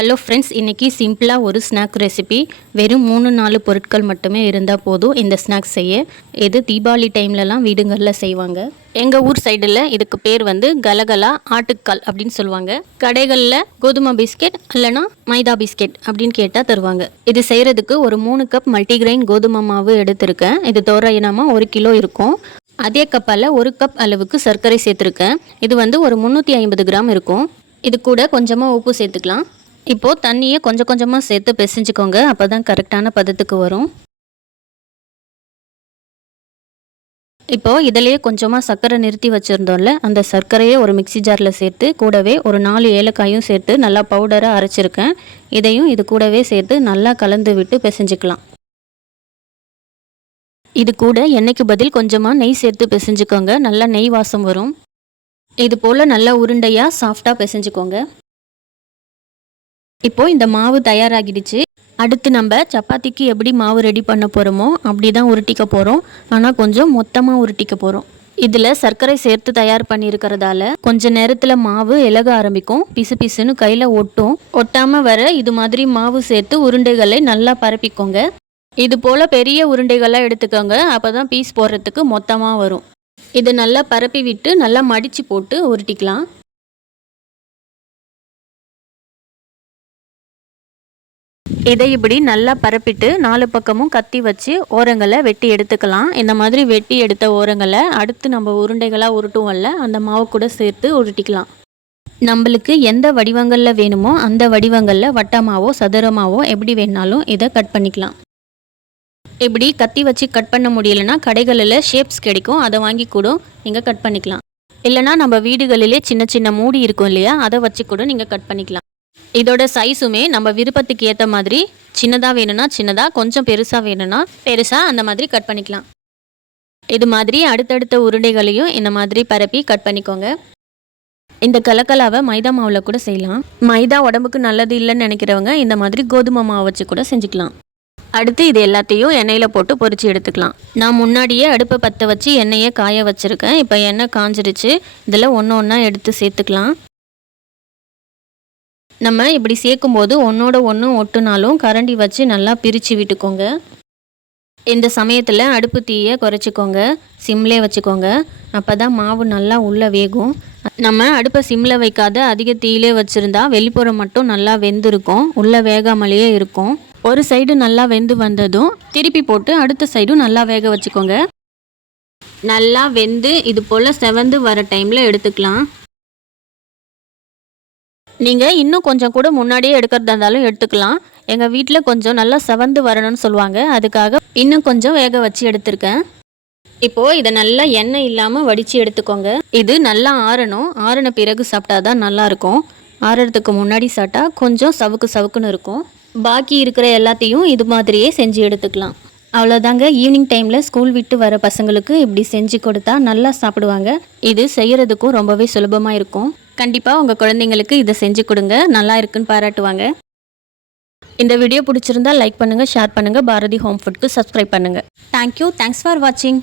Hello friends, இன்றைக்கி சிம்பிளாக ஒரு ஸ்நாக் ரெசிபி. வெறும் 3-4 பொருட்கள் மட்டுமே இருந்தால் போதும் இந்த ஸ்நாக்ஸ் செய்ய. இது தீபாவளி டைம்லலாம் வீடுங்களில் செய்வாங்க. எங்கள் ஊர் சைடில் இதுக்கு பேர் கலகலா ஆட்டுக்கால் அப்படின்னு சொல்லுவாங்க. கடைகளில் கோதுமை பிஸ்கெட் இல்லைனா மைதா பிஸ்கெட் அப்படின்னு கேட்டால் தருவாங்க. இது செய்கிறதுக்கு ஒரு 3 கப் மல்டிகிரெயின் கோதுமை மாவு எடுத்திருக்கேன். இது தோராயமாக 1 கிலோ இருக்கும். அதே கப்பால் 1 கப் அளவுக்கு சர்க்கரை சேர்த்துருக்கேன். இது ஒரு 350 கிராம் இருக்கும். இது கூட கொஞ்சமாக உப்பு சேர்த்துக்கலாம். இப்போது தண்ணியை கொஞ்சம் கொஞ்சமாக சேர்த்து பிசைஞ்சுக்கோங்க. அப்போ தான் கரெக்டான பதத்துக்கு வரும். இப்போது இதிலேயே கொஞ்சமாக சர்க்கரை நிறுத்தி வச்சுருந்தோம்ல, அந்த சர்க்கரையை ஒரு மிக்சி ஜாரில் சேர்த்து கூடவே ஒரு 4 ஏலக்காயும் சேர்த்து நல்லா பவுடராக அரைச்சிருக்கேன். இதையும் இது கூடவே சேர்த்து நல்லா கலந்து விட்டு பிசைஞ்சிக்கலாம். இது கூட எண்ணெய்க்கு பதில் கொஞ்சமாக நெய் சேர்த்து பிசைஞ்சுக்கோங்க. நல்லா நெய் வாசம் வரும். இது போல் நல்லா உருண்டையாக சாஃப்டாக பிசைஞ்சுக்கோங்க. இப்போது இந்த மாவு தயாராகிடுச்சு. அடுத்து நம்ம சப்பாத்திக்கு எப்படி மாவு ரெடி பண்ண போகிறோமோ அப்படி தான் உருட்டிக்க போகிறோம். ஆனால் கொஞ்சம் மொத்தமாக உருட்டிக்க போகிறோம். இதில் சர்க்கரை சேர்த்து தயார் பண்ணியிருக்கிறதால கொஞ்சம் நேரத்தில் மாவு இலக ஆரம்பிக்கும். பிசு பிசுன்னு கையில் ஒட்டாமல் வர இது மாதிரி மாவு சேர்த்து உருண்டைகளை நல்லா பரப்பிக்கோங்க. இது போல் பெரிய உருண்டைகளாக எடுத்துக்கோங்க. அப்போ தான் பீஸ் போடுறதுக்கு மொத்தமாக வரும். இது நல்லா பரப்பி விட்டு நல்லா மடித்து போட்டு உருட்டிக்கலாம். இதை இப்படி நல்லா பரப்பிட்டு 4 பக்கமும் கத்தி வச்சு ஓரங்களை வெட்டி எடுத்துக்கலாம். இந்த மாதிரி வெட்டி எடுத்த ஓரங்களை அடுத்து நம்ம உருண்டைகளாக உருட்டுவோம்ல, அந்த மாவு கூட சேர்த்து உருட்டிக்கலாம். நம்மளுக்கு எந்த வடிவங்களில் வேணுமோ அந்த வடிவங்களில் வட்டமாவோ சதுரமாவோ எப்படி வேணாலும் இதை கட் பண்ணிக்கலாம். இப்படி கத்தி வச்சு கட் பண்ண முடியலைன்னா கடைகளில் ஷேப்ஸ் கிடைக்கும், அதை வாங்கி கூட நீங்கள் கட் பண்ணிக்கலாம். இல்லைனா நம்ம வீடுகளிலே சின்ன சின்ன மூடி இருக்கும் இல்லையா, அதை வச்சு கூட நீங்கள் கட் பண்ணிக்கலாம். இதோட சைஸுமே நம்ம விருப்பத்துக்கு ஏற்ற மாதிரி சின்னதாக வேணும்னா சின்னதாக, கொஞ்சம் பெருசாக வேணும்னா பெருசாக, அந்த மாதிரி கட் பண்ணிக்கலாம். இது மாதிரி அடுத்தடுத்த உருண்டைகளையும் இந்த மாதிரி பரப்பி கட் பண்ணிக்கோங்க. இந்த கலக்கலாவை மைதா மாவில் கூட செய்யலாம். மைதா உடம்புக்கு நல்லது இல்லைன்னு நினைக்கிறவங்க இந்த மாதிரி கோதுமை மாவு வச்சு கூட செஞ்சுக்கலாம். அடுத்து இது எல்லாத்தையும் எண்ணெயில் போட்டு பொரிச்சு எடுத்துக்கலாம். நான் முன்னாடியே அடுப்பை பற்ற வச்சு எண்ணெயை காய வச்சுருக்கேன். இப்போ எண்ணெய் காஞ்சிருச்சு. இதில் ஒன்று ஒன்றா எடுத்து சேர்த்துக்கலாம். நம்ம இப்படி சேர்க்கும்போது ஒன்றோட ஒன்று ஒட்டுனாலும் கரண்டி வச்சு நல்லா பிரித்து விட்டுக்கோங்க. இந்த சமயத்தில் அடுப்பு தீயை குறைச்சிக்கோங்க, சிம்லே வச்சுக்கோங்க. அப்போ தான் மாவு நல்லா உள்ளே வேகும். நம்ம அடுப்பை சிம்மில் வைக்காத அதிக தீயிலே வச்சுருந்தா வெளிப்புறம் மட்டும் நல்லா வெந்திருக்கும், உள்ளே வேகாமலேயே இருக்கும். ஒரு சைடு நல்லா வெந்து வந்ததும் திருப்பி போட்டு அடுத்த சைடும் நல்லா வேக வச்சுக்கோங்க. நல்லா வெந்து இது போல் செவந்து வர டைமில் எடுத்துக்கலாம். நீங்கள் இன்னும் கொஞ்சம் கூட முன்னாடியே எடுக்கிறதா இருந்தாலும் எடுத்துக்கலாம். எங்கள் வீட்டில் கொஞ்சம் நல்லா செவந்து வரணும்னு சொல்லுவாங்க, அதுக்காக இன்னும் கொஞ்சம் வேக வச்சு எடுத்திருக்கேன். இப்போது இதை நல்லா எண்ணெய் இல்லாமல் வடித்து எடுத்துக்கோங்க. இது நல்லா ஆறணும். ஆறின பிறகு சாப்பிட்டா தான் நல்லாயிருக்கும். ஆறுறதுக்கு முன்னாடி சாப்பிட்டா கொஞ்சம் சவுக்குன்னு இருக்கும். பாக்கி இருக்கிற எல்லாத்தையும் இது மாதிரியே செஞ்சு எடுத்துக்கலாம். அவ்வளோதாங்க. ஈவினிங் டைமில் ஸ்கூல் விட்டு வர பசங்களுக்கு இப்படி செஞ்சு கொடுத்தா நல்லா சாப்பிடுவாங்க. இது செய்கிறதுக்கும் ரொம்பவே சுலபமாக இருக்கும். கண்டிப்பாக உங்கள் குழந்தைங்களுக்கு இதை செஞ்சு கொடுங்க, நல்லா இருக்குன்னு பாராட்டுவாங்க. இந்த வீடியோ பிடிச்சிருந்தா லைக் பண்ணுங்கள், ஷேர் பண்ணுங்கள். பாரதி ஹோம் ஃபுட்க்கு சப்ஸ்கிரைப் பண்ணுங்கள். தேங்க்யூ. தேங்க்ஸ் ஃபார் வாட்சிங்.